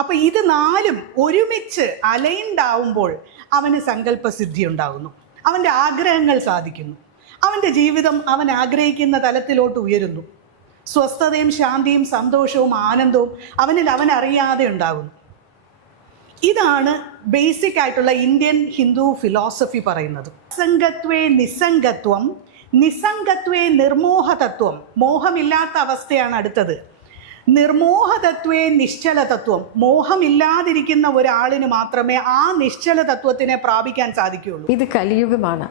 അപ്പോൾ ഇത് നാലും ഒരുമിച്ച് അലൈൻഡ് ആവുമ്പോൾ അവന് സങ്കല്പസിദ്ധി ഉണ്ടാകുന്നു, അവൻ്റെ ആഗ്രഹങ്ങൾ സാധിക്കുന്നു, അവൻ്റെ ജീവിതം അവൻ ആഗ്രഹിക്കുന്ന തലത്തിലോട്ട് ഉയരുന്നു, സ്വസ്ഥതയും ശാന്തിയും സന്തോഷവും ആനന്ദവും അവൻ അറിയാതെ ഉണ്ടാകുന്നു. ഇതാണ് ബേസിക് ആയിട്ടുള്ള ഇന്ത്യൻ ഹിന്ദു ഫിലോസഫി പറയുന്നത്. നിസ്സംഗത്വേ നിസ്സംഗത്വം, നിസ്സംഗത്വേ നിർമോഹതത്വം, മോഹമില്ലാത്ത അവസ്ഥയാണ് അടുത്തത്. നിർമോഹതത്വേ നിശ്ചല തത്വം, മോഹമില്ലാതിരിക്കുന്ന ഒരാളിന് മാത്രമേ ആ നിശ്ചല തത്വത്തിനെ പ്രാപിക്കാൻ സാധിക്കുകയുള്ളൂ. ഇത് കലിയുഗമാണ്.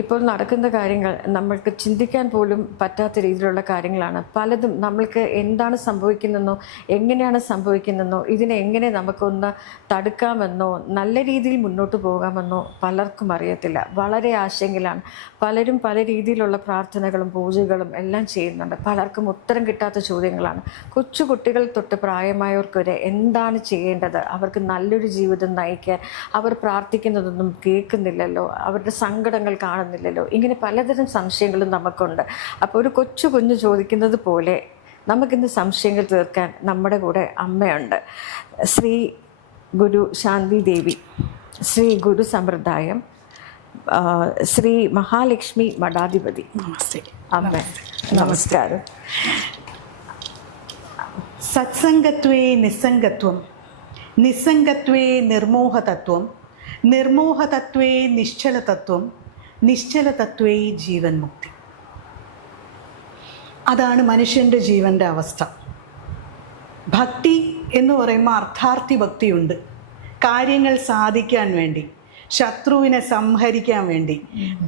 ഇപ്പോൾ നടക്കുന്ന കാര്യങ്ങൾ നമ്മൾക്ക് ചിന്തിക്കാൻ പോലും പറ്റാത്ത രീതിയിലുള്ള കാര്യങ്ങളാണ്. പലതും നമ്മൾക്ക് എന്താണ് സംഭവിക്കുന്നതെന്നോ എങ്ങനെയാണ് സംഭവിക്കുന്നതെന്നോ ഇതിനെ എങ്ങനെ നമുക്കൊന്ന് തടുക്കാമെന്നോ നല്ല രീതിയിൽ മുന്നോട്ട് പോകാമെന്നോ പലർക്കും അറിയത്തില്ല. വളരെ ആശങ്കയിലാണ്. പലരും പല രീതിയിലുള്ള പ്രാർത്ഥനകളും പൂജകളും എല്ലാം ചെയ്യുന്നുണ്ട്. പലർക്കും ഉത്തരം കിട്ടാത്ത ചോദ്യങ്ങളാണ്. കൊച്ചുകുട്ടികൾ തൊട്ട് പ്രായമായവർക്ക് വരെ എന്താണ് ചെയ്യേണ്ടത്, അവർക്ക് നല്ലൊരു ജീവിതം നയിക്കാൻ അവർ പ്രാർത്ഥിക്കുന്നതൊന്നും കേൾക്കുന്നില്ലല്ലോ, അവരുടെ സങ്കടങ്ങൾ കാണുന്നില്ലല്ലോ. ഇങ്ങനെ പലതരം സംശയങ്ങളും നമുക്കുണ്ട്. അപ്പോൾ ഒരു കുഞ്ഞു ചോദിക്കുന്നത് പോലെ നമുക്കിന്ന് സംശയങ്ങൾ തീർക്കാൻ നമ്മുടെ കൂടെ അമ്മയുണ്ട്. ശ്രീ ഗുരു ശാന്തി ദേവി, ശ്രീ ഗുരു സമ്പ്രദായം, ശ്രീ മഹാലക്ഷ്മി മഠാധിപതി. നമസ്തേ അമ്മ, നമസ്കാരം. സത്സംഗത്വേ നിസ്സംഗത്വം, നിസ്സംഗത്വേ നിർമോഹതത്വം, നിർമോഹതത്വേ നിശ്ചലതത്വം, നിശ്ചലതത്വേ ജീവൻ മുക്തി. അതാണ് മനുഷ്യൻ്റെ ജീവൻ്റെ അവസ്ഥ. ഭക്തി എന്ന് പറയുമ്പോൾ അർത്ഥാർത്ഥി ഭക്തിയുണ്ട്. കാര്യങ്ങൾ സാധിക്കാൻ വേണ്ടി, ശത്രുവിനെ സംഹരിക്കാൻ വേണ്ടി,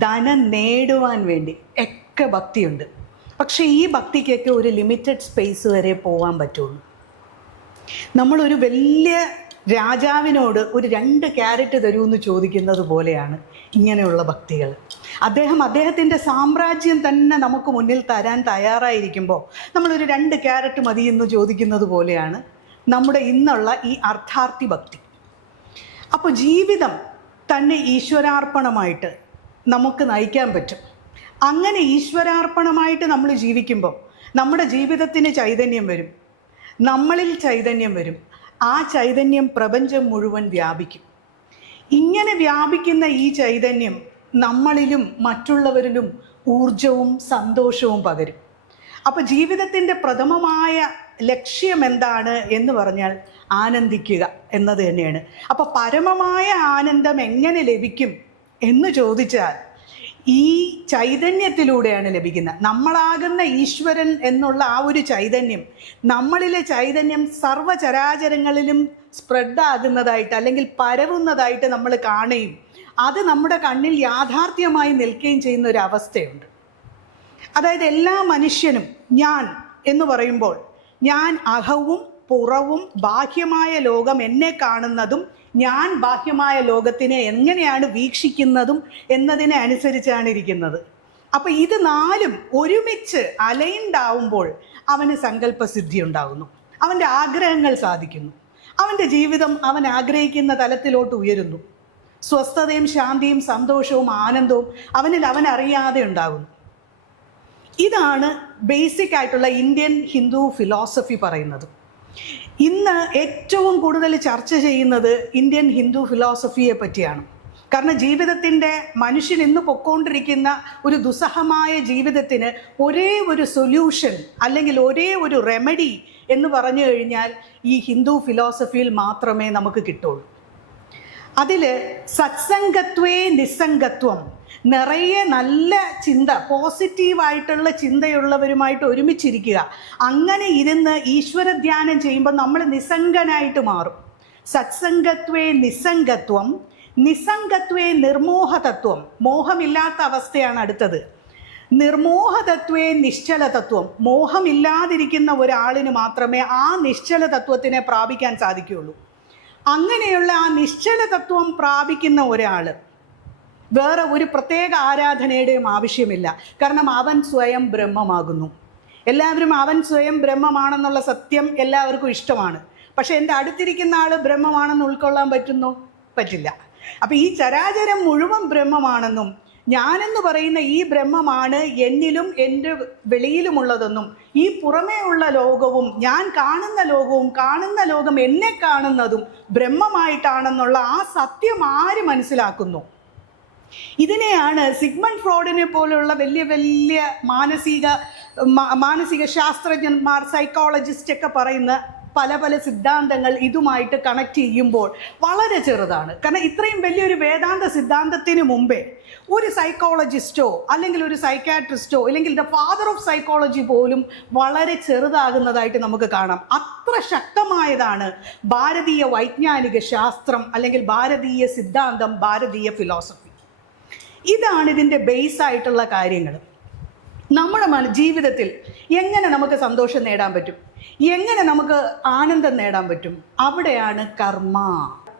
ധനം നേടുവാൻ വേണ്ടി ഒക്കെ ഭക്തിയുണ്ട്. പക്ഷേ ഈ ഭക്തിക്കൊക്കെ ഒരു ലിമിറ്റഡ് സ്പേസ് വരെ പോകാൻ പറ്റുള്ളൂ. നമ്മളൊരു വലിയ രാജാവിനോട് ഒരു 2 ക്യാരറ്റ് തരൂ എന്ന് ചോദിക്കുന്നത് പോലെയാണ് ഇങ്ങനെയുള്ള ഭക്തികൾ. അദ്ദേഹത്തിൻ്റെ സാമ്രാജ്യം തന്നെ നമുക്ക് മുന്നിൽ തരാൻ തയ്യാറായിരിക്കുമ്പോൾ നമ്മളൊരു 2 ക്യാരറ്റ് മതി എന്ന് ചോദിക്കുന്നത് പോലെയാണ് നമ്മുടെ ഇന്നുള്ള ഈ അർത്ഥാർത്ഥി ഭക്തി. അപ്പോൾ ജീവിതം തന്നെ ഈശ്വരാർപ്പണമായിട്ട് നമുക്ക് നയിക്കാൻ പറ്റും. അങ്ങനെ ഈശ്വരാർപ്പണമായിട്ട് നമ്മൾ ജീവിക്കുമ്പോൾ നമ്മുടെ ജീവിതത്തിന് ചൈതന്യം വരും, നമ്മളിൽ ചൈതന്യം വരും. ആ ചൈതന്യം പ്രപഞ്ചം മുഴുവൻ വ്യാപിക്കും. ഇങ്ങനെ വ്യാപിക്കുന്ന ഈ ചൈതന്യം നമ്മളിലും മറ്റുള്ളവരിലും ഊർജവും സന്തോഷവും പകരും. അപ്പോൾ ജീവിതത്തിൻ്റെ പ്രഥമമായ ലക്ഷ്യം എന്താണ് എന്ന് പറഞ്ഞാൽ ആനന്ദിക്കുക എന്നത് തന്നെയാണ്. അപ്പോൾ പരമമായ ആനന്ദം എങ്ങനെ ലഭിക്കും എന്ന് ചോദിച്ചാൽ ഈ ചൈതന്യത്തിലൂടെയാണ് ലഭിക്കുന്നത്. നമ്മളാകുന്ന ഈശ്വരൻ എന്നുള്ള ആ ഒരു ചൈതന്യം, നമ്മളിലെ ചൈതന്യം സർവ്വചരാചരങ്ങളിലും സ്പ്രെഡാകുന്നതായിട്ട് അല്ലെങ്കിൽ പരവുന്നതായിട്ട് നമ്മൾ കാണുകയും അത് നമ്മുടെ കണ്ണിൽ യാഥാർത്ഥ്യമായി നിൽക്കുകയും ചെയ്യുന്ന ഒരു അവസ്ഥയുണ്ട്. അതായത് എല്ലാ മനുഷ്യനും ഞാൻ എന്ന് പറയുമ്പോൾ ഞാൻ അഹവും പുറവും ബാഹ്യമായ ലോകം എന്നെ കാണുന്നതും ഞാൻ ബാഹ്യമായ ലോകത്തിനെ എങ്ങനെയാണ് വീക്ഷിക്കുന്നതും എന്നതിനെ അനുസരിച്ചാണ് ഇരിക്കുന്നത്. അപ്പോൾ ഇത് നാലും ഒരുമിച്ച് അലൈൻഡ് ആവുമ്പോൾ അവന് സങ്കല്പസിദ്ധി ഉണ്ടാകുന്നു, അവൻ്റെ ആഗ്രഹങ്ങൾ സാധിക്കുന്നു, അവൻ്റെ ജീവിതം അവൻ ആഗ്രഹിക്കുന്ന തലത്തിലോട്ട് ഉയരുന്നു, സ്വസ്ഥതയും ശാന്തിയും സന്തോഷവും ആനന്ദവും അവൻ അറിയാതെ ഉണ്ടാകുന്നു. ഇതാണ് ബേസിക് ആയിട്ടുള്ള ഇന്ത്യൻ ഹിന്ദു ഫിലോസഫി പറയുന്നത്. ഇന്ന് ഏറ്റവും കൂടുതൽ ചർച്ച ചെയ്യുന്നത് ഇന്ത്യൻ ഹിന്ദു ഫിലോസഫിയെ പറ്റിയാണ്. കാരണം ജീവിതത്തിൻ്റെ മനുഷ്യൻ ഇന്ന് പൊയ്ക്കൊണ്ടിരിക്കുന്ന ഒരു ദുസ്സഹമായ ജീവിതത്തിന് ഒരേ ഒരു സൊല്യൂഷൻ അല്ലെങ്കിൽ ഒരേ ഒരു റെമഡി എന്ന് പറഞ്ഞു കഴിഞ്ഞാൽ ഈ ഹിന്ദു ഫിലോസഫിയിൽ മാത്രമേ നമുക്ക് കിട്ടുള്ളൂ. അതിൽ സത്സംഗത്വേ നിസ്സംഗത്വം, നിറയെ നല്ല ചിന്ത, പോസിറ്റീവായിട്ടുള്ള ചിന്തയുള്ളവരുമായിട്ട് ഒരുമിച്ചിരിക്കുക. അങ്ങനെ ഇരുന്ന് ഈശ്വര ധ്യാനം ചെയ്യുമ്പോൾ നമ്മൾ നിസ്സംഗനായിട്ട് മാറും. സത്സംഗത്വേ നിസ്സംഗത്വം, നിസ്സംഗത്വേ നിർമോഹതത്വം, മോഹമില്ലാത്ത അവസ്ഥയാണ് അടുത്തത്. നിർമോഹതത്വേ നിശ്ചല തത്വം, മോഹമില്ലാതിരിക്കുന്ന ഒരാളിന് മാത്രമേ ആ നിശ്ചല തത്വത്തിനെ പ്രാപിക്കാൻ സാധിക്കുകയുള്ളൂ. അങ്ങനെയുള്ള ആ നിശ്ചല തത്വം പ്രാപിക്കുന്ന ഒരാൾ വേറെ ഒരു പ്രത്യേക ആരാധനയുടെയും ആവശ്യമില്ല. കാരണം അവൻ സ്വയം ബ്രഹ്മമാകുന്നു. എല്ലാവരും അവൻ സ്വയം ബ്രഹ്മമാണെന്നുള്ള സത്യം എല്ലാവർക്കും ഇഷ്ടമാണ്. പക്ഷെ എൻ്റെ അടുത്തിരിക്കുന്ന ആൾ ബ്രഹ്മമാണെന്ന് ഉൾക്കൊള്ളാൻ പറ്റുന്നോ? പറ്റില്ല. അപ്പം ഈ ചരാചരം മുഴുവൻ ബ്രഹ്മമാണെന്നും ഞാനെന്ന് പറയുന്ന ഈ ബ്രഹ്മമാണ് എന്നിലും എൻ്റെ വെളിയിലുമുള്ളതെന്നും ഈ പുറമേ ഉള്ള ലോകവും ഞാൻ കാണുന്ന ലോകം എന്നെ കാണുന്നതും ബ്രഹ്മമായിട്ടാണെന്നുള്ള ആ സത്യം ആര് മനസ്സിലാക്കുന്നു? ഇതിനെയാണ് സിഗ്മണ്ട് ഫ്രോയിഡിനെ പോലുള്ള വലിയ വലിയ മാനസിക ശാസ്ത്രജ്ഞന്മാർ, സൈക്കോളജിസ്റ്റ് ഒക്കെ പറയുന്ന പല പല സിദ്ധാന്തങ്ങൾ ഇതുമായിട്ട് കണക്ട് ചെയ്യുമ്പോൾ വളരെ ചെറുതാണ്. കാരണം ഇത്രയും വലിയൊരു വേദാന്ത സിദ്ധാന്തത്തിന് മുമ്പേ ഒരു സൈക്കോളജിസ്റ്റോ അല്ലെങ്കിൽ ഒരു സൈക്കാട്രിസ്റ്റോ അല്ലെങ്കിൽ ദ ഫാദർ ഓഫ് സൈക്കോളജി പോലും വളരെ ചെറുതാകുന്നതായിട്ട് നമുക്ക് കാണാം. അത്ര ശക്തമായതാണ് ഭാരതീയ വൈജ്ഞാനിക ശാസ്ത്രം അല്ലെങ്കിൽ ഭാരതീയ സിദ്ധാന്തം, ഭാരതീയ ഫിലോസഫി. ഇതാണ് ഇതിൻ്റെ ബേസ് ആയിട്ടുള്ള കാര്യങ്ങൾ. നമ്മുടെ ജീവിതത്തിൽ എങ്ങനെ നമുക്ക് സന്തോഷം നേടാൻ പറ്റും, എങ്ങനെ നമുക്ക് ആനന്ദം നേടാൻ പറ്റും? അവിടെയാണ് കർമ്മ.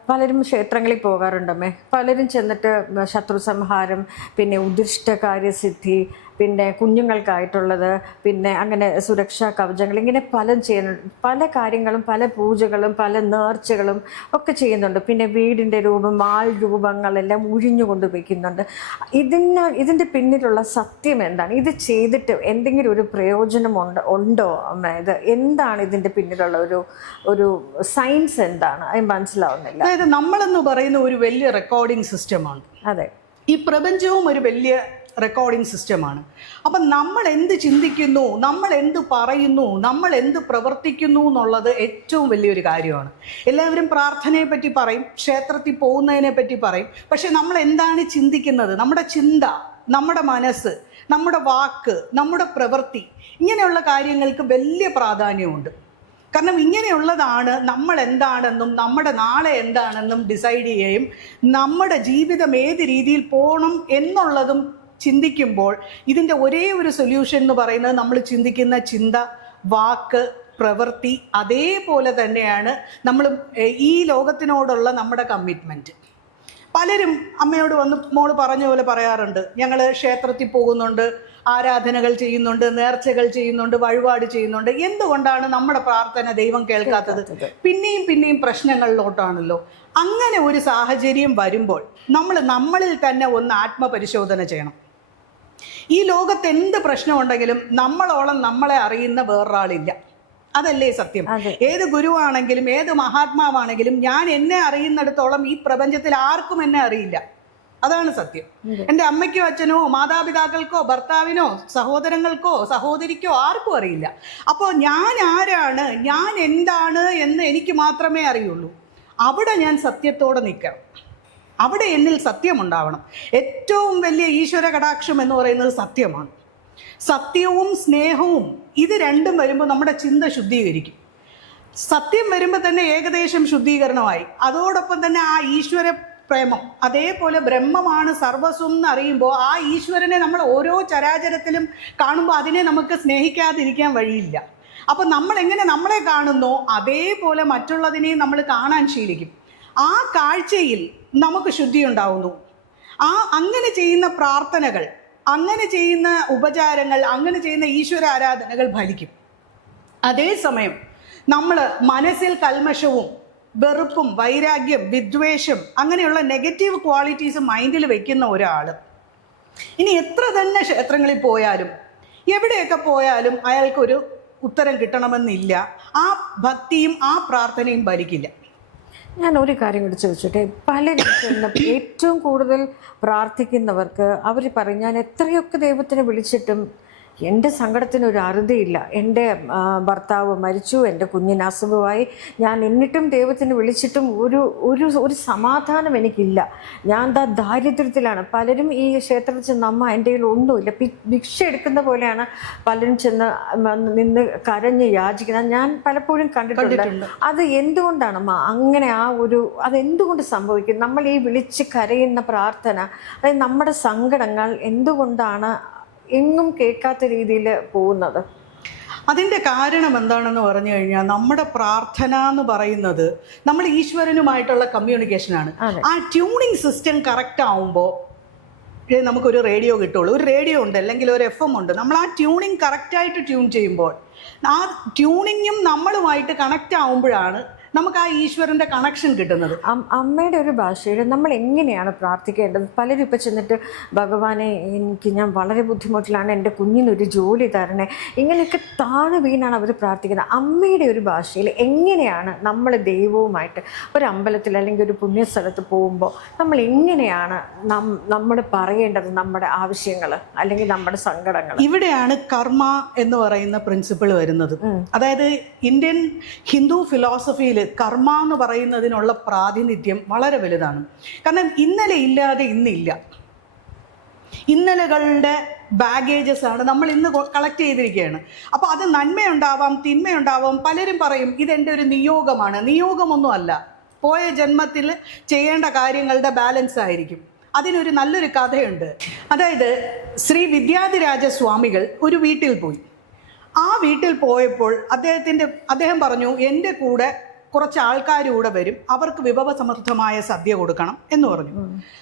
പലരും ക്ഷേത്രങ്ങളിൽ പോകാറുണ്ടമ്മേ. പലരും ചെന്നിട്ട് ശത്രു സംഹാരം, പിന്നെ ഉദ്ദിഷ്ട കാര്യസിദ്ധി, പിന്നെ കുഞ്ഞുങ്ങൾക്കായിട്ടുള്ളത്, പിന്നെ അങ്ങനെ സുരക്ഷാ കവചങ്ങൾ, ഇങ്ങനെ പലതും ചെയ്യുന്നുണ്ട്. പല കാര്യങ്ങളും, പല പൂജകളും, പല നേർച്ചകളും ഒക്കെ പിന്നെ വീടിൻ്റെ രൂപം, ആൾ രൂപങ്ങളെല്ലാം ഉഴിഞ്ഞുകൊണ്ട് വയ്ക്കുന്നുണ്ട്. ഇതിൻ്റെ പിന്നിലുള്ള സത്യം എന്താണ്? ഇത് ചെയ്തിട്ട് എന്തെങ്കിലും ഒരു പ്രയോജനം ഉണ്ടോ അമ്മ? ഇത് എന്താണ് ഇതിൻ്റെ പിന്നിലുള്ള ഒരു സയൻസ് എന്താണ്? അത് മനസ്സിലാവുന്നില്ല. അതായത് നമ്മളെന്ന് പറയുന്ന ഒരു വലിയ റെക്കോർഡിംഗ് സിസ്റ്റമാണ്. അതെ, ഈ പ്രപഞ്ചവും ഒരു വലിയ റെക്കോർഡിംഗ് സിസ്റ്റമാണ്. അപ്പം നമ്മൾ എന്ത് ചിന്തിക്കുന്നു, നമ്മൾ എന്ത് പറയുന്നു, നമ്മൾ എന്ത് പ്രവർത്തിക്കുന്നു എന്നുള്ളത് ഏറ്റവും വലിയൊരു കാര്യമാണ്. എല്ലാവരും പ്രാർത്ഥനയെ പറ്റി പറയും, ക്ഷേത്രത്തിൽ പോകുന്നതിനെ പറ്റി പറയും. പക്ഷെ നമ്മൾ എന്താണ് ചിന്തിക്കുന്നത്? നമ്മുടെ ചിന്ത, നമ്മുടെ മനസ്സ്, നമ്മുടെ വാക്ക്, നമ്മുടെ പ്രവൃത്തി, ഇങ്ങനെയുള്ള കാര്യങ്ങൾക്ക് വലിയ പ്രാധാന്യമുണ്ട്. കാരണം ഇങ്ങനെയുള്ളതാണ് നമ്മൾ എന്താണെന്നും നമ്മുടെ നാളെ എന്താണെന്നും ഡിസൈഡ് ചെയ്യുകയും നമ്മുടെ ജീവിതം ഏത് രീതിയിൽ പോകണം എന്നുള്ളതും ചിന്തിക്കുമ്പോൾ ഇതിൻ്റെ ഒരേ ഒരു സൊല്യൂഷൻ എന്ന് പറയുന്നത് നമ്മൾ ചിന്തിക്കുന്ന ചിന്ത, വാക്ക്, പ്രവൃത്തി, അതേപോലെ തന്നെയാണ് നമ്മൾ ഈ ലോകത്തിനോടുള്ള നമ്മുടെ കമ്മിറ്റ്മെൻറ്റ്. പലരും അമ്മയോട് വന്ന് മോള് പറഞ്ഞ പോലെ പറയാറുണ്ട്, ഞങ്ങൾ ക്ഷേത്രത്തിൽ പോകുന്നുണ്ട്, ആരാധനകൾ ചെയ്യുന്നുണ്ട്, നേർച്ചകൾ ചെയ്യുന്നുണ്ട്, വഴിപാട് ചെയ്യുന്നുണ്ട്. എന്തുകൊണ്ടാണ് നമ്മുടെ പ്രാർത്ഥന ദൈവം കേൾക്കാത്തത്? പിന്നെയും പ്രശ്നങ്ങളിലോട്ടാണല്ലോ. അങ്ങനെ ഒരു സാഹചര്യം വരുമ്പോൾ നമ്മളിൽ തന്നെ ഒന്ന് ആത്മപരിശോധന ചെയ്യണം. ഈ ലോകത്ത് എന്ത് പ്രശ്നമുണ്ടെങ്കിലും നമ്മളോളം നമ്മളെ അറിയുന്ന വേറൊരാളില്ല. അതല്ലേ സത്യം? ഏത് ഗുരുവാണെങ്കിലും ഏത് മഹാത്മാവാണെങ്കിലും ഞാൻ എന്നെ അറിയുന്നിടത്തോളം ഈ പ്രപഞ്ചത്തിൽ ആർക്കും എന്നെ അറിയില്ല. അതാണ് സത്യം. എൻ്റെ അമ്മയ്ക്കോ അച്ഛനോ മാതാപിതാക്കൾക്കോ ഭർത്താവിനോ സഹോദരങ്ങൾക്കോ സഹോദരിക്കോ ആർക്കും അറിയില്ല. അപ്പോൾ ഞാൻ ആരാണ്, ഞാൻ എന്താണ് എന്ന് എനിക്ക് മാത്രമേ അറിയുള്ളൂ. അവിടെ ഞാൻ സത്യത്തോടെ നിൽക്കണം. അവിടെ എന്നിൽ സത്യമുണ്ടാവണം. ഏറ്റവും വലിയ ഈശ്വര കടാക്ഷം എന്ന് പറയുന്നത് സത്യമാണ്. സത്യവും സ്നേഹവും ഇത് രണ്ടും വരുമ്പോൾ നമ്മുടെ ചിന്ത ശുദ്ധീകരിക്കും. സത്യം വരുമ്പോൾ തന്നെ ഏകദേശം ശുദ്ധീകരണമായി. അതോടൊപ്പം തന്നെ ആ ഈശ്വര പ്രേമം, അതേപോലെ ബ്രഹ്മമാണ് സർവസ്വം എന്ന് അറിയുമ്പോൾ ആ ഈശ്വരനെ നമ്മൾ ഓരോ ചരാചരത്തിലും കാണുമ്പോൾ അതിനെ നമുക്ക് സ്നേഹിക്കാതിരിക്കാൻ വഴിയില്ല. അപ്പം നമ്മളെങ്ങനെ നമ്മളെ കാണുന്നോ അതേപോലെ മറ്റുള്ളതിനെയും നമ്മൾ കാണാൻ ശീലിക്കും. ആ കാഴ്ചയിൽ നമുക്ക് ശുദ്ധി ഉണ്ടാവുന്നു. അങ്ങനെ ചെയ്യുന്ന പ്രാർത്ഥനകൾ, അങ്ങനെ ചെയ്യുന്ന ഉപചാരങ്ങൾ, അങ്ങനെ ചെയ്യുന്ന ഈശ്വര ആരാധനകൾ ഫലിക്കും. അതേസമയം നമ്മൾ മനസ്സിൽ കൽമഷവും വെറുപ്പും വൈരാഗ്യം, വിദ്വേഷം, അങ്ങനെയുള്ള നെഗറ്റീവ് ക്വാളിറ്റീസ് മൈൻഡിൽ വെക്കുന്ന ഒരാൾ ഇനി എത്ര തന്നെ ക്ഷേത്രങ്ങളിൽ പോയാലും എവിടെയൊക്കെ പോയാലും അയാൾക്കൊരു ഉത്തരം കിട്ടണമെന്നില്ല. ആ ഭക്തിയും ആ പ്രാർത്ഥനയും ഫലിക്കില്ല. ഞാൻ ഒരു കാര്യം കൂടി ചോദിച്ചോട്ടെ. പലരും ഏറ്റവും കൂടുതൽ പ്രാർത്ഥിക്കുന്നവർക്ക് അവർ പറയും, ഞാൻ എത്രയൊക്കെ ദൈവത്തിനെ വിളിച്ചിട്ടും എൻ്റെ സങ്കടത്തിനൊരു അറുതിയില്ല. എൻ്റെ ഭർത്താവ് മരിച്ചു, എൻ്റെ കുഞ്ഞിന് അസുഖമായി, ഞാൻ എന്നിട്ടും ദൈവത്തിന് വിളിച്ചിട്ടും ഒരു സമാധാനം എനിക്കില്ല, ഞാൻ ദാരിദ്ര്യത്തിലാണ്. പലരും ഈ ക്ഷേത്രത്തിൽ ചെന്ന് അമ്മ എൻ്റെ കയ്യിൽ ഒന്നുമില്ല, ഭിക്ഷ എടുക്കുന്ന പോലെയാണ് പലരും ചെന്ന് നിന്ന് കരഞ്ഞ് യാചിക്കുന്നത് ഞാൻ പലപ്പോഴും കണ്ടിട്ടുണ്ട്. അത് എന്തുകൊണ്ടാണമ്മ അങ്ങനെ അതെന്തുകൊണ്ട് സംഭവിക്കും? നമ്മൾ ഈ വിളിച്ച് കരയുന്ന പ്രാർത്ഥന, അതായത് നമ്മുടെ സങ്കടങ്ങൾ എന്തുകൊണ്ടാണ് എങ്ങും കേൾക്കാത്ത രീതിയിൽ പോകുന്നത്? അതിൻ്റെ കാരണം എന്താണെന്ന് പറഞ്ഞു കഴിഞ്ഞാൽ നമ്മുടെ പ്രാർത്ഥന എന്ന് പറയുന്നത് നമ്മൾ ഈശ്വരനുമായിട്ടുള്ള കമ്മ്യൂണിക്കേഷനാണ്. ആ ട്യൂണിങ് സിസ്റ്റം കറക്റ്റ് ആവുമ്പോൾ നമുക്കൊരു റേഡിയോ കിട്ടുള്ളൂ. ഒരു റേഡിയോ ഉണ്ട്, അല്ലെങ്കിൽ ഒരു FM ഉണ്ട്. നമ്മൾ ആ ട്യൂണിങ് കറക്റ്റായിട്ട് ട്യൂൺ ചെയ്യുമ്പോൾ ആ ട്യൂണിങ്ങും നമ്മളുമായിട്ട് കണക്റ്റ് ആവുമ്പോഴാണ് നമുക്ക് ആ ഈശ്വരൻ്റെ കണക്ഷൻ കിട്ടുന്നത്. അമ്മയുടെ ഒരു ഭാഷയിൽ നമ്മൾ എങ്ങനെയാണ് പ്രാർത്ഥിക്കേണ്ടത്? പലരും ഇപ്പം ചെന്നിട്ട് ഭഗവാനെ ഞാൻ വളരെ ബുദ്ധിമുട്ടിലാണ്, എൻ്റെ കുഞ്ഞിനൊരു ജോലി തരണേ, ഇങ്ങനെയൊക്കെ താഴെ വീണാണ് അവർ പ്രാർത്ഥിക്കുന്നത്. അമ്മയുടെ ഒരു ഭാഷയിൽ എങ്ങനെയാണ് നമ്മൾ ദൈവവുമായിട്ട് ഒരു അമ്പലത്തിൽ അല്ലെങ്കിൽ ഒരു പുണ്യസ്ഥലത്ത് പോകുമ്പോൾ നമ്മൾ എങ്ങനെയാണ് നമ്മൾ പറയേണ്ടത് നമ്മുടെ ആവശ്യങ്ങൾ അല്ലെങ്കിൽ നമ്മുടെ സങ്കടങ്ങൾ? ഇവിടെയാണ് കർമ്മ എന്ന് പറയുന്ന പ്രിൻസിപ്പിൾ വരുന്നത്. അതായത് ഇന്ത്യൻ ഹിന്ദു ഫിലോസഫിയിൽ കർമ്മ എന്ന് പറയുന്നതിനുള്ള പ്രാതിനിധ്യം വളരെ വലുതാണ്. കാരണം ഇന്നലെ ഇല്ലാതെ ഇന്നില്ല. ഇന്നലകളുടെ ബാഗേജസ് ആണ് നമ്മൾ ഇന്ന് കളക്ട് ചെയ്തിരിക്കുകയാണ്. അപ്പോൾ അത് നന്മയുണ്ടാവാം, തിന്മയുണ്ടാവാം. പലരും പറയും ഇതെൻ്റെ ഒരു നിയോഗമാണ്. നിയോഗമൊന്നും അല്ല, പോയ ജന്മത്തിൽ ചെയ്യേണ്ട കാര്യങ്ങളുടെ ബാലൻസ് ആയിരിക്കും. അതിനൊരു നല്ലൊരു കഥയുണ്ട്. അതായത് ശ്രീ വിദ്യാധിരാജ സ്വാമികൾ ഒരു വീട്ടിൽ പോയി. ആ വീട്ടിൽ പോയപ്പോൾ അദ്ദേഹം പറഞ്ഞു, എൻ്റെ കൂടെ കുറച്ച് ആൾക്കാർ കൂടെ വരും, അവർക്ക് വിഭവസമൃദ്ധമായ സദ്യ കൊടുക്കണം എന്ന് പറഞ്ഞു.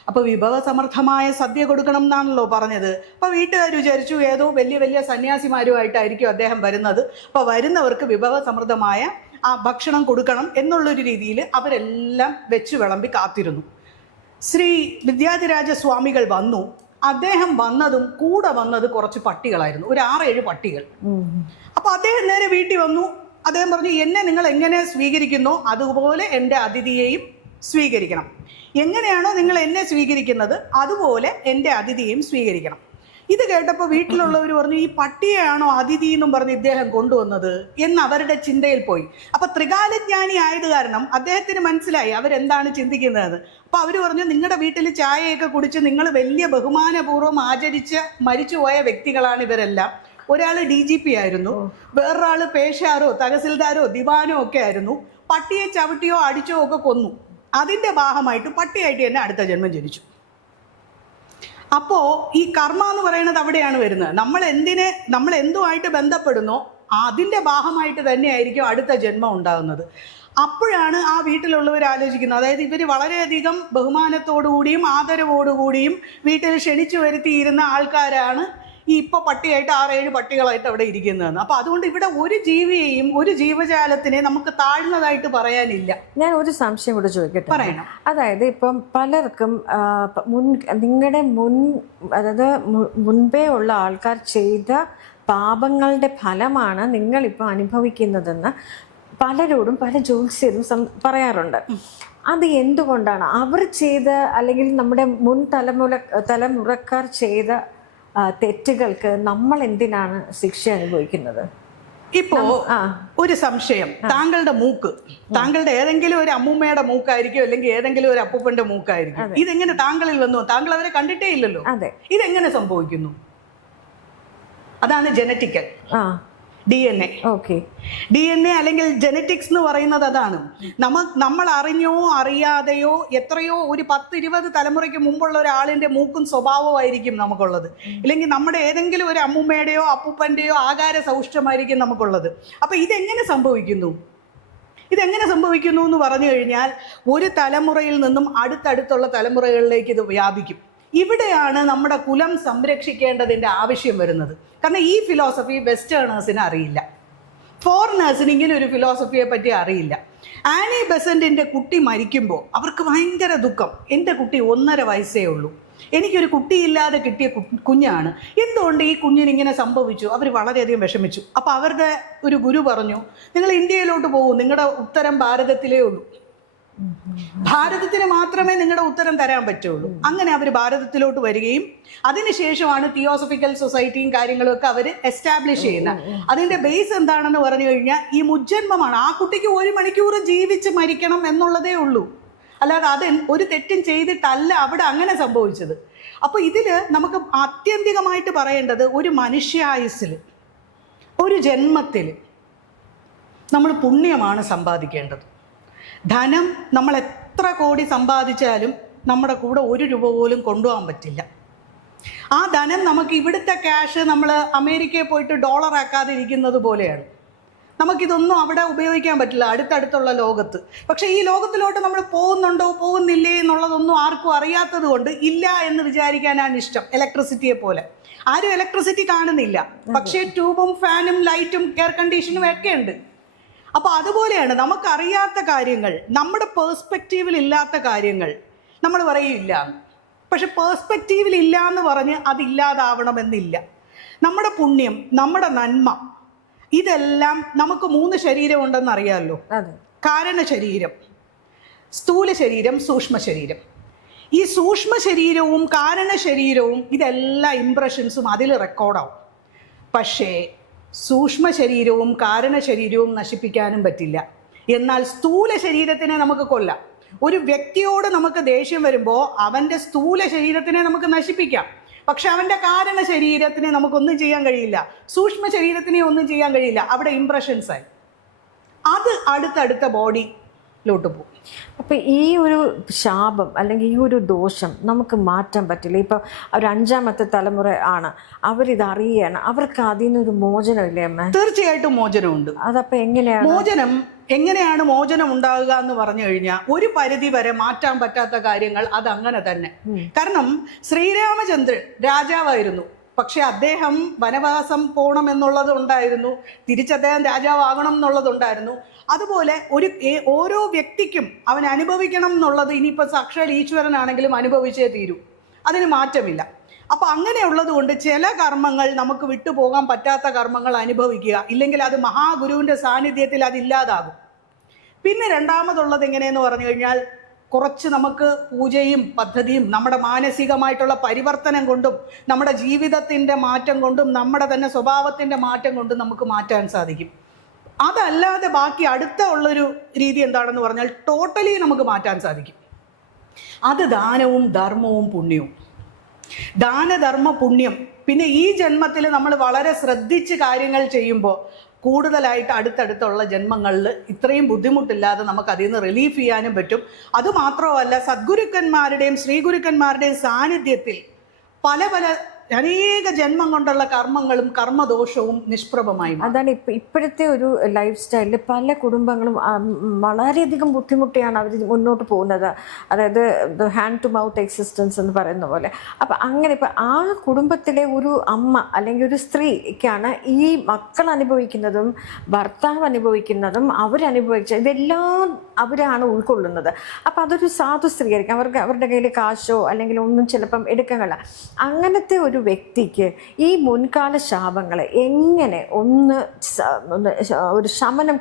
അപ്പോൾ വിഭവസമൃദ്ധമായ സദ്യ കൊടുക്കണം എന്നാണല്ലോ പറഞ്ഞത്. അപ്പോൾ വീട്ടുകാർ വിചാരിച്ചു ഏതോ വലിയ വലിയ സന്യാസിമാരുമായിട്ടായിരിക്കും അദ്ദേഹം വരുന്നത്. അപ്പോൾ വരുന്നവർക്ക് വിഭവസമൃദ്ധമായ ആ ഭക്ഷണം കൊടുക്കണം എന്നുള്ളൊരു രീതിയിൽ അവരെല്ലാം വെച്ച് വിളമ്പി കാത്തിരുന്നു. ശ്രീ വിദ്യാധിരാജ സ്വാമികൾ വന്നു. അദ്ദേഹം കൂടെ വന്നത് കുറച്ച് പട്ടികളായിരുന്നു, ഒരു 6-7 പട്ടികൾ. അപ്പോൾ അദ്ദേഹം നേരെ വീട്ടിൽ വന്നു. അദ്ദേഹം പറഞ്ഞു, എന്നെ നിങ്ങൾ എങ്ങനെ സ്വീകരിക്കുന്നോ അതുപോലെ എൻ്റെ അതിഥിയെയും സ്വീകരിക്കണം. എങ്ങനെയാണോ നിങ്ങൾ എന്നെ സ്വീകരിക്കുന്നത് അതുപോലെ എൻ്റെ അതിഥിയെയും സ്വീകരിക്കണം. ഇത് കേട്ടപ്പോൾ വീട്ടിലുള്ളവർ പറഞ്ഞു, ഈ പട്ടിയെയാണോ അതിഥി എന്നും പറഞ്ഞ് ഇദ്ദേഹം കൊണ്ടുവന്നത് എന്ന് അവരുടെ ചിന്തയിൽ പോയി. അപ്പോൾ ത്രികാലജ്ഞാനി ആയത് കാരണം അദ്ദേഹത്തിന് മനസ്സിലായി അവരെന്താണ് ചിന്തിക്കുന്നത്. അപ്പോൾ അവർ പറഞ്ഞു, നിങ്ങളുടെ വീട്ടിൽ ചായയൊക്കെ കുടിച്ച് നിങ്ങൾ വലിയ ബഹുമാനപൂർവ്വം ആചരിച്ച് മരിച്ചുപോയ വ്യക്തികളാണ് ഇവരെല്ലാം. ഒരാൾ DGP ആയിരുന്നു, വേറൊരാൾ പേഷാരോ തഹസിൽദാരോ ദിവാനോ ഒക്കെ ആയിരുന്നു. പട്ടിയെ ചവിട്ടിയോ അടിച്ചോ ഒക്കെ കൊന്നു. അതിൻ്റെ ഭാഗമായിട്ട് പട്ടിയായിട്ട് തന്നെ അടുത്ത ജന്മം ജനിച്ചു. അപ്പോൾ ഈ കർമ്മ എന്ന് പറയുന്നത് അവിടെയാണ് വരുന്നത്. നമ്മൾ എന്തുമായിട്ട് ബന്ധപ്പെടുന്നോ അതിൻ്റെ ഭാഗമായിട്ട് തന്നെയായിരിക്കും അടുത്ത ജന്മം ഉണ്ടാകുന്നത്. അപ്പോഴാണ് ആ വീട്ടിലുള്ളവർ ആലോചിക്കുന്നത്, അതായത് ഇവർ വളരെയധികം ബഹുമാനത്തോടുകൂടിയും ആദരവോടുകൂടിയും വീട്ടിൽ ക്ഷണിച്ചു വരുത്തിയിരുന്ന ആൾക്കാരാണ് ഈ ഇപ്പോൾ പട്ടിയായിട്ട് 6-7 പട്ടികളായിട്ട് അവിടെ ഇരിക്കുന്നതെന്ന്. അപ്പോൾ അതുകൊണ്ട് ഇവിടെ ഒരു ജീവിയെയും ഒരു ജീവജാലത്തിനെ നമുക്ക് താഴ്ന്നതായിട്ട് പറയാനില്ല. ഞാൻ ഒരു സംശയം കൂടെ ചോദിക്കട്ടെ? പറയണം. അതായത് ഇപ്പം പലർക്കും നിങ്ങളുടെ അതായത് മുൻപേ ഉള്ള ആൾക്കാർ ചെയ്ത പാപങ്ങളുടെ ഫലമാണ് നിങ്ങളിപ്പോൾ അനുഭവിക്കുന്നതെന്ന് പലരോടും പല ജ്യോത്സ്യരും പറയാറുണ്ട്. അത് എന്തുകൊണ്ടാണ് അവർ ചെയ്ത അല്ലെങ്കിൽ നമ്മുടെ മുൻ തലമുറക്കാർ ചെയ്ത തെറ്റുകൾക്ക് നമ്മൾ എന്തിനാണ് ശിക്ഷ അനുഭവിക്കുന്നത്? ഇപ്പോ ഒരു സംശയം, താങ്കളുടെ മൂക്ക് താങ്കളുടെ ഏതെങ്കിലും ഒരു അമ്മൂമ്മയുടെ മൂക്കായിരിക്കും, അല്ലെങ്കിൽ ഏതെങ്കിലും ഒരു അപ്പൂപ്പന്റെ മൂക്കായിരിക്കും. ഇതെങ്ങനെ താങ്കളിൽ വന്നു? താങ്കൾ അവരെ കണ്ടിട്ടേ ഇല്ലല്ലോ. ഇതെങ്ങനെ സംഭവിക്കുന്നു? അതാണ് ജനറ്റിക്കൽ DNA. DNA അല്ലെങ്കിൽ ജെനറ്റിക്സ് എന്ന് പറയുന്നത് അതാണ്. നമ്മൾ അറിഞ്ഞോ അറിയാതെയോ എത്രയോ ഒരു 10-20 തലമുറയ്ക്ക് മുമ്പുള്ള ഒരാളിന്റെ മൂക്കും സ്വഭാവമായിരിക്കും നമുക്കുള്ളത്. ഇല്ലെങ്കിൽ നമ്മുടെ ഏതെങ്കിലും ഒരു അമ്മൂമ്മയുടെയോ അപ്പൂപ്പന്റെയോ ആകാര സൗഷ്ഠമായിരിക്കും നമുക്കുള്ളത്. അപ്പൊ ഇതെങ്ങനെ സംഭവിക്കുന്നു എന്ന് പറഞ്ഞു കഴിഞ്ഞാൽ ഒരു തലമുറയിൽ നിന്നും അടുത്തടുത്തുള്ള തലമുറകളിലേക്ക് ഇത് വ്യാപിക്കും. ഇവിടെയാണ് നമ്മുടെ കുലം സംരക്ഷിക്കേണ്ടതിൻ്റെ ആവശ്യം വരുന്നത്. കാരണം ഈ ഫിലോസഫി വെസ്റ്റേണേഴ്സിന് അറിയില്ല, ഫോറിനേഴ്സിന് ഇങ്ങനെ ഒരു ഫിലോസഫിയെ പറ്റി അറിയില്ല. ആനി ബെസന്റിൻ്റെ കുട്ടി മരിക്കുമ്പോൾ അവർക്ക് ഭയങ്കര ദുഃഖം. എൻ്റെ കുട്ടി 1.5 വയസ്സേ ഉള്ളൂ, എനിക്കൊരു കുട്ടിയില്ലാതെ കിട്ടിയ കുഞ്ഞാണ്, എന്തുകൊണ്ട് ഈ കുഞ്ഞിനിങ്ങനെ സംഭവിച്ചു? അവർ വളരെയധികം വിഷമിച്ചു. അപ്പോൾ അവരുടെ ഒരു ഗുരു പറഞ്ഞു, നിങ്ങൾ ഇന്ത്യയിലോട്ട് പോകും, നിങ്ങളുടെ ഉത്തരം ഭാരതത്തിലേ ഉള്ളൂ, ഭാരതത്തിന് മാത്രമേ നിങ്ങളുടെ ഉത്തരം തരാൻ പറ്റുള്ളൂ. അങ്ങനെ അവർ ഭാരതത്തിലോട്ട് വരികയും അതിനുശേഷമാണ് തിയോസഫിക്കൽ സൊസൈറ്റിയും കാര്യങ്ങളും ഒക്കെ അവർ എസ്റ്റാബ്ലിഷ് ചെയ്യുന്നത്. അതിന്റെ ബേസ് എന്താണെന്ന് പറഞ്ഞു കഴിഞ്ഞാൽ ഈ മുജ്ജന്മമാണ്. ആ കുട്ടിക്ക് 1 മണിക്കൂർ ജീവിച്ച് മരിക്കണം എന്നുള്ളതേ ഉള്ളൂ, അല്ലാതെ അത് ഒരു തെറ്റും ചെയ്തിട്ടല്ല അവിടെ അങ്ങനെ സംഭവിച്ചത്. അപ്പോൾ ഇതിൽ നമുക്ക് ആത്യന്തികമായിട്ട് പറയേണ്ടത്, ഒരു മനുഷ്യായുസ്സിൽ ഒരു ജന്മത്തിൽ നമ്മൾ പുണ്യമാണ് സമ്പാദിക്കേണ്ടത്. ധനം നമ്മൾ എത്ര കോടി സമ്പാദിച്ചാലും നമ്മുടെ കൂടെ 1 രൂപ പോലും കൊണ്ടുപോകാൻ പറ്റില്ല. ആ ധനം നമുക്ക് ഇവിടുത്തെ ക്യാഷ് നമ്മൾ അമേരിക്കയിൽ പോയിട്ട് ഡോളർ ആക്കാതെ ഇരിക്കുന്നത് പോലെയാണ്. നമുക്കിതൊന്നും അവിടെ ഉപയോഗിക്കാൻ പറ്റില്ല അടുത്തടുത്തുള്ള ലോകത്ത്. പക്ഷേ ഈ ലോകത്തിലോട്ട് നമ്മൾ പോകുന്നുണ്ടോ പോകുന്നില്ലേ എന്നുള്ളതൊന്നും ആർക്കും അറിയാത്തത് കൊണ്ട് ഇല്ല എന്ന് വിചാരിക്കാനാണ് ഇഷ്ടം. ഇലക്ട്രിസിറ്റിയെ പോലെ ആരും ഇലക്ട്രിസിറ്റി കാണുന്നില്ല, പക്ഷേ ട്യൂബും ഫാനും ലൈറ്റും എയർ കണ്ടീഷനും ഒക്കെ ഉണ്ട്. അപ്പോൾ അതുപോലെയാണ് നമുക്കറിയാത്ത കാര്യങ്ങൾ, നമ്മുടെ പേഴ്സ്പെക്റ്റീവിൽ ഇല്ലാത്ത കാര്യങ്ങൾ നമ്മൾ പറയില്ല. പക്ഷെ പേഴ്സ്പെക്റ്റീവിൽ ഇല്ല എന്ന് പറഞ്ഞ് അതില്ലാതാവണമെന്നില്ല. നമ്മുടെ പുണ്യം, നമ്മുടെ നന്മ, ഇതെല്ലാം നമുക്ക് 3 ശരീരം ഉണ്ടെന്ന് അറിയാമല്ലോ. കാരണ ശരീരം, സ്ഥൂല ശരീരം, സൂക്ഷ്മ ശരീരം. ഈ സൂക്ഷ്മ ശരീരവും കാരണ ശരീരവും ഇതെല്ലാ ഇംപ്രഷൻസും അതിൽ റെക്കോർഡാവും. പക്ഷേ സൂക്ഷ്മ ശരീരവും കാരണ ശരീരവും നശിപ്പിക്കാനും പറ്റില്ല. എന്നാൽ സ്ഥൂല ശരീരത്തിനെ നമുക്ക് കൊല്ലാം. ഒരു വ്യക്തിയോട് നമുക്ക് ദേഷ്യം വരുമ്പോൾ അവൻ്റെ സ്ഥൂല ശരീരത്തിനെ നമുക്ക് നശിപ്പിക്കാം, പക്ഷെ അവൻ്റെ കാരണ ശരീരത്തിനെ നമുക്കൊന്നും ചെയ്യാൻ കഴിയില്ല, സൂക്ഷ്മ ശരീരത്തിനെ ഒന്നും ചെയ്യാൻ കഴിയില്ല. അവിടെ ഇംപ്രഷൻസായി അത് അടുത്തടുത്ത ബോഡിയിലോട്ട് പോകും. അപ്പം ഈ ഒരു ശാപം അല്ലെങ്കിൽ ഈ ഒരു ദോഷം നമുക്ക് മാറ്റാൻ പറ്റില്ല. ഇപ്പം ഒരു 5ാമത്തെ തലമുറ ആണ്, അവരിതറിയാണ്, അവർക്ക് അതിൽ നിന്നൊരു മോചനമില്ലേ അമ്മ? തീർച്ചയായിട്ടും മോചനമുണ്ട്. അതപ്പോൾ എങ്ങനെയാണ് മോചനം ഉണ്ടാകുക എന്ന് പറഞ്ഞു കഴിഞ്ഞാൽ, ഒരു പരിധി വരെ മാറ്റാൻ പറ്റാത്ത കാര്യങ്ങൾ അതങ്ങനെ തന്നെ. കാരണം ശ്രീരാമചന്ദ്രൻ രാജാവായിരുന്നു, പക്ഷെ അദ്ദേഹം വനവാസം പോകണം എന്നുള്ളത് ഉണ്ടായിരുന്നു, തിരിച്ചദ്ദേഹം രാജാവാകണം എന്നുള്ളതുണ്ടായിരുന്നു. അതുപോലെ ഓരോ വ്യക്തിക്കും അവൻ അനുഭവിക്കണം എന്നുള്ളത് ഇനിയിപ്പോൾ സാക്ഷാൽ ഈശ്വരനാണെങ്കിലും അനുഭവിച്ചേ തീരൂ, അതിന് മാറ്റമില്ല. അപ്പം അങ്ങനെയുള്ളത് കൊണ്ട് ചില കർമ്മങ്ങൾ നമുക്ക് വിട്ടുപോകാൻ പറ്റാത്ത കർമ്മങ്ങൾ അനുഭവിക്കുക, ഇല്ലെങ്കിൽ അത് മഹാഗുരുവിൻ്റെ സാന്നിധ്യത്തിൽ അതില്ലാതാകും. പിന്നെ രണ്ടാമതുള്ളത് എങ്ങനെയെന്ന് പറഞ്ഞു കഴിഞ്ഞാൽ, കുറച്ച് നമുക്ക് പൂജയും പദ്ധതിയും നമ്മുടെ മാനസികമായിട്ടുള്ള പരിവർത്തനം കൊണ്ടും നമ്മുടെ ജീവിതത്തിൻ്റെ മാറ്റം കൊണ്ടും നമ്മുടെ തന്നെ സ്വഭാവത്തിൻ്റെ മാറ്റം കൊണ്ടും നമുക്ക് മാറ്റാൻ സാധിക്കും. അതല്ലാതെ ബാക്കി അടുത്ത ഉള്ളൊരു രീതി എന്താണെന്ന് പറഞ്ഞാൽ ടോട്ടലി നമുക്ക് മാറ്റാൻ സാധിക്കും. അത് ദാനവും ധർമ്മവും പുണ്യവും. ദാനധർമ്മ പുണ്യം, പിന്നെ ഈ ജന്മത്തിൽ നമ്മൾ വളരെ ശ്രദ്ധിച്ച് കാര്യങ്ങൾ ചെയ്യുമ്പോൾ കൂടുതലായിട്ട് അടുത്തടുത്തുള്ള ജന്മങ്ങളിൽ ഇത്രയും ബുദ്ധിമുട്ടില്ലാതെ നമുക്ക് അതിൽ നിന്ന് റിലീഫ് ചെയ്യാനും പറ്റും. അതുമാത്രമല്ല, സദ്ഗുരുക്കന്മാരുടെയും ശ്രീഗുരുക്കന്മാരുടെയും സാന്നിധ്യത്തിൽ പല അനേക ജന്മം കൊണ്ടുള്ള കർമ്മങ്ങളും കർമ്മദോഷവും നിഷ്പ്രഭമായി. അതാണ് ഇപ്പോഴത്തെ ഒരു ലൈഫ് സ്റ്റൈലിൽ പല കുടുംബങ്ങളും വളരെയധികം ബുദ്ധിമുട്ടിയാണ് അവർ മുന്നോട്ട് പോകുന്നത്. അതായത് ഹാൻഡ് ടു മൗത്ത് എക്സിസ്റ്റൻസ് എന്ന് പറയുന്ന പോലെ. അപ്പം അങ്ങനെ ഇപ്പം ആ കുടുംബത്തിലെ ഒരു അമ്മ അല്ലെങ്കിൽ ഒരു സ്ത്രീക്കാണ് ഈ മക്കൾ അനുഭവിക്കുന്നതും ഭർത്താവ് അനുഭവിക്കുന്നതും അവരനുഭവിച്ച ഇതെല്ലാം അവരാണ് ഉൾക്കൊള്ളുന്നത്. അപ്പം അതൊരു സാധു സ്ത്രീ ആയിരിക്കും, അവരുടെ കയ്യിൽ കാശോ അല്ലെങ്കിൽ ഒന്നും ചിലപ്പം എടുക്കാനല്ല. അങ്ങനത്തെ ഒരു വ്യക്തിക്ക് ഈ മുൻകാല ശാപങ്ങളെ എങ്ങനെ ഒരു ശമനം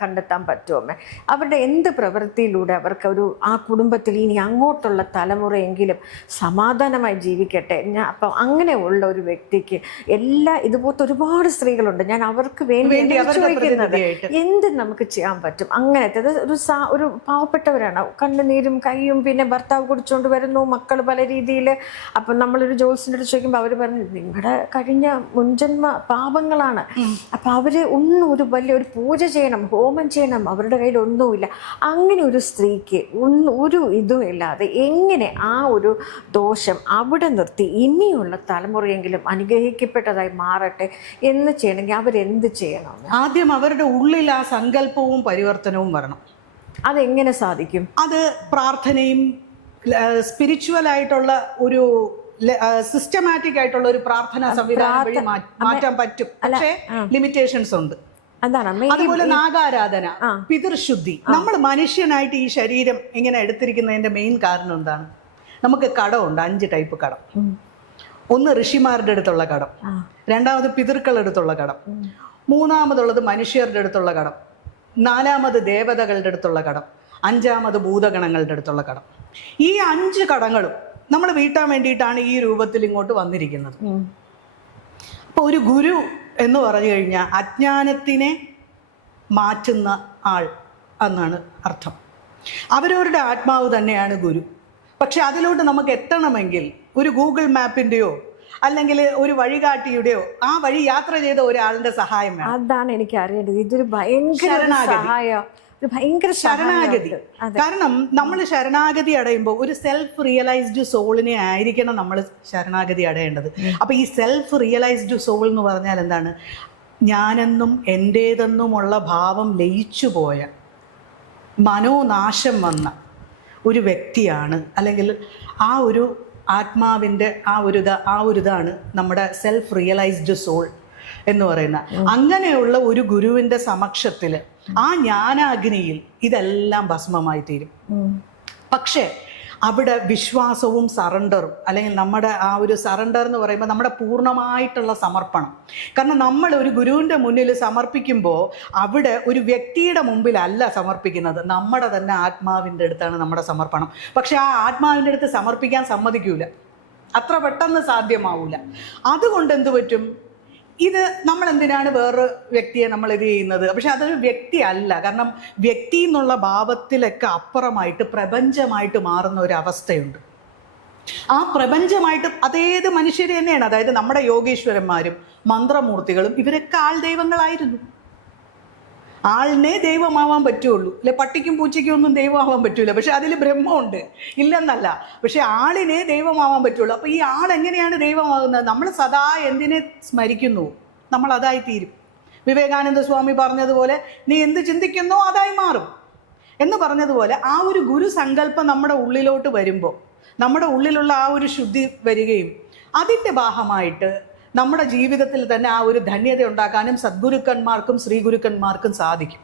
കണ്ടെത്താൻ പറ്റുമോ? അവരുടെ എന്ത് പ്രവൃത്തിയിലൂടെ അവർക്ക് ആ കുടുംബത്തിൽ ഇനി അങ്ങോട്ടുള്ള തലമുറയെങ്കിലും സമാധാനമായി ജീവിക്കട്ടെ? അപ്പം അങ്ങനെയുള്ള ഒരു വ്യക്തിക്ക് ഇതുപോലത്തെ ഒരുപാട് സ്ത്രീകളുണ്ട്, ഞാൻ അവർക്ക് വേണ്ടി ചോദിക്കുന്നത് എന്ത് നമുക്ക് ചെയ്യാൻ പറ്റും? അങ്ങനത്തെ ഒരു പാവപ്പെട്ടവരാണ്, കണ്ണുനീരും കൈയും പിന്നെ ഭർത്താവ് കുടിച്ചുകൊണ്ട് വരുന്നു, മക്കൾ പല രീതിയിൽ. അപ്പം നമ്മളൊരു ജോത്സ്യൻ്റെ അടുത്ത് ചോദിക്കുമ്പോൾ അവർ പറഞ്ഞു നിങ്ങളുടെ കഴിഞ്ഞ മുൻജന്മ പാപങ്ങളാണ്. അപ്പം അവര് ഒരു വലിയൊരു പൂജ ചെയ്യണം, ഹോമം ചെയ്യണം, അവരുടെ കയ്യിൽ ഒന്നുമില്ല. അങ്ങനെ ഒരു സ്ത്രീക്ക് ഒരു ഇതും ഇല്ലാതെ എങ്ങനെ ആ ഒരു ദോഷം അവിടെ നിർത്തി ഇനിയുള്ള തലമുറയെങ്കിലും അനുഗ്രഹിക്കപ്പെട്ടതായി മാറട്ടെ എന്ന് ചെയ്യണമെങ്കിൽ അവരെന്ത് ചെയ്യണം? ആദ്യം അവരുടെ ഉള്ളിൽ ആ സങ്കല്പവും പരിവർത്തനവും വരണം. അതെങ്ങനെ സാധിക്കും? അത് പ്രാർത്ഥനയും സ്പിരിച്വൽ ആയിട്ടുള്ള ഒരു സിസ്റ്റമാറ്റിക് ആയിട്ടുള്ള ഒരു പ്രാർത്ഥനാ സംവിധാനം വഴി മാറ്റാൻ പറ്റും. പക്ഷേ ലിമിറ്റേഷൻസ് ഉണ്ട്. അതുപോലെ നാഗാരാധന, പിതൃശുദ്ധി. നമ്മൾ മനുഷ്യനായിട്ട് ഈ ശരീരം ഇങ്ങനെ എടുത്തിരിക്കുന്നതിന്റെ മെയിൻ കാരണം എന്താണ്? നമുക്ക് കടമുണ്ട്, 5 ടൈപ്പ് കടം. ഒന്ന് ഋഷിമാരുടെ അടുത്തുള്ള കടം, രണ്ടാമത് പിതൃക്കളുടെ അടുത്തുള്ള കടം, മൂന്നാമതുള്ളത് മനുഷ്യരുടെ അടുത്തുള്ള കടം, 4ാമത് ദേവതകളുടെ അടുത്തുള്ള കടം, 5ാമത് ഭൂതഗണങ്ങളുടെ അടുത്തുള്ള കടം. ഈ 5 കടങ്ങളും നമ്മൾ വീട്ടാൻ വേണ്ടിയിട്ടാണ് ഈ രൂപത്തിൽ ഇങ്ങോട്ട് വന്നിരിക്കുന്നത്. അപ്പോൾ ഒരു ഗുരു എന്ന് പറഞ്ഞു കഴിഞ്ഞാൽ അജ്ഞാനത്തിനെ മാറ്റുന്ന ആൾ എന്നാണ് അർത്ഥം. അവരവരുടെ ആത്മാവ് തന്നെയാണ് ഗുരു. പക്ഷെ അതിലോട്ട് നമുക്ക് എത്തണമെങ്കിൽ ഒരു ഗൂഗിൾ മാപ്പിൻ്റെയോ അല്ലെങ്കിൽ ഒരു വഴികാട്ടിയുടെയോ ആ വഴി യാത്ര ചെയ്ത ഒരാളുടെ സഹായം വേണം. അതാണ് എനിക്ക് അറിയേണ്ടത്. ഇതൊരു ഭയങ്കര ശരണാഗതി. കാരണം നമ്മൾ ശരണാഗതി അടയുമ്പോൾ ഒരു സെൽഫ് റിയലൈസ്ഡ് സോളിനെ ആയിരിക്കണം നമ്മൾ ശരണാഗതി അടയേണ്ടത്. അപ്പൊ ഈ സെൽഫ് റിയലൈസ്ഡ് സോൾ എന്ന് പറഞ്ഞാൽ എന്താണ്? ഞാനെന്നും എൻ്റേതെന്നുമുള്ള ഭാവം ലയിച്ചു പോയ, മനോനാശം വന്ന ഒരു വ്യക്തിയാണ്, അല്ലെങ്കിൽ ആ ഒരു ആത്മാവിൻ്റെ ആ ഒരു ഇതാണ് നമ്മുടെ സെൽഫ് റിയലൈസ്ഡ് സോൾ എന്ന് പറയുന്ന. അങ്ങനെയുള്ള ഒരു ഗുരുവിൻ്റെ സമക്ഷത്തിൽ ആ ജ്ഞാനാഗ്നിയിൽ ഇതെല്ലാം ഭസ്മമായി തീരും. പക്ഷേ അവിടെ വിശ്വാസവും സറണ്ടറും, അല്ലെങ്കിൽ നമ്മുടെ ആ ഒരു സറണ്ടർ എന്ന് പറയുമ്പോൾ നമ്മുടെ പൂർണ്ണമായിട്ടുള്ള സമർപ്പണം. കാരണം നമ്മൾ ഒരു ഗുരുവിൻ്റെ മുന്നിൽ സമർപ്പിക്കുമ്പോൾ അവിടെ ഒരു വ്യക്തിയുടെ മുമ്പിലല്ല സമർപ്പിക്കുന്നത്, നമ്മുടെ തന്നെ ആത്മാവിൻ്റെ അടുത്താണ് നമ്മുടെ സമർപ്പണം. പക്ഷെ ആ ആത്മാവിൻ്റെ അടുത്ത് സമർപ്പിക്കാൻ സമ്മതിക്കൂല, അത്ര പെട്ടെന്ന് സാധ്യമാവില്ല. അതുകൊണ്ട് എന്ത് പറ്റും, ഇത് നമ്മൾ എന്തിനാണ് വേറൊരു വ്യക്തിയെ നമ്മൾ ഇത് ചെയ്യുന്നത്? പക്ഷെ അതൊരു വ്യക്തി അല്ല. കാരണം വ്യക്തി എന്നുള്ള ഭാവത്തിലൊക്കെ അപ്പുറമായിട്ട് പ്രപഞ്ചമായിട്ട് മാറുന്ന ഒരു അവസ്ഥയുണ്ട്. ആ പ്രപഞ്ചമായിട്ട് അതേത് മനുഷ്യർ തന്നെയാണ്. അതായത് നമ്മുടെ യോഗീശ്വരന്മാരും മന്ത്രമൂർത്തികളും ഇവരൊക്കെ ആൾ ദൈവങ്ങളായിരുന്നു. ആളിനെ ദൈവമാവാൻ പറ്റുള്ളൂ, അല്ലെ? പട്ടിക്കും പൂച്ചയ്ക്കും ഒന്നും ദൈവമാവാൻ പറ്റൂല, പക്ഷെ അതിൽ ബ്രഹ്മമുണ്ട്, ഇല്ലെന്നല്ല. പക്ഷെ ആളിനെ ദൈവമാവാൻ പറ്റുള്ളൂ. അപ്പോൾ ഈ ആൾ എങ്ങനെയാണ് ദൈവമാകുന്നത്? നമ്മൾ സദാ എന്തിനെ സ്മരിക്കുന്നു, നമ്മൾ അതായി തീരും. വിവേകാനന്ദ സ്വാമി പറഞ്ഞതുപോലെ നീ എന്ത് ചിന്തിക്കുന്നോ അതായി മാറും എന്ന് പറഞ്ഞതുപോലെ, ആ ഒരു ഗുരു സങ്കല്പം നമ്മുടെ ഉള്ളിലോട്ട് വരുമ്പോൾ നമ്മുടെ ഉള്ളിലുള്ള ആ ഒരു ശുദ്ധി വരികയും അതിൻ്റെ ഭാഗമായിട്ട് നമ്മുടെ ജീവിതത്തിൽ തന്നെ ആ ഒരു ധന്യത ഉണ്ടാക്കാനും സദ്ഗുരുക്കന്മാർക്കും ശ്രീ ഗുരുക്കന്മാർക്കും സാധിക്കും.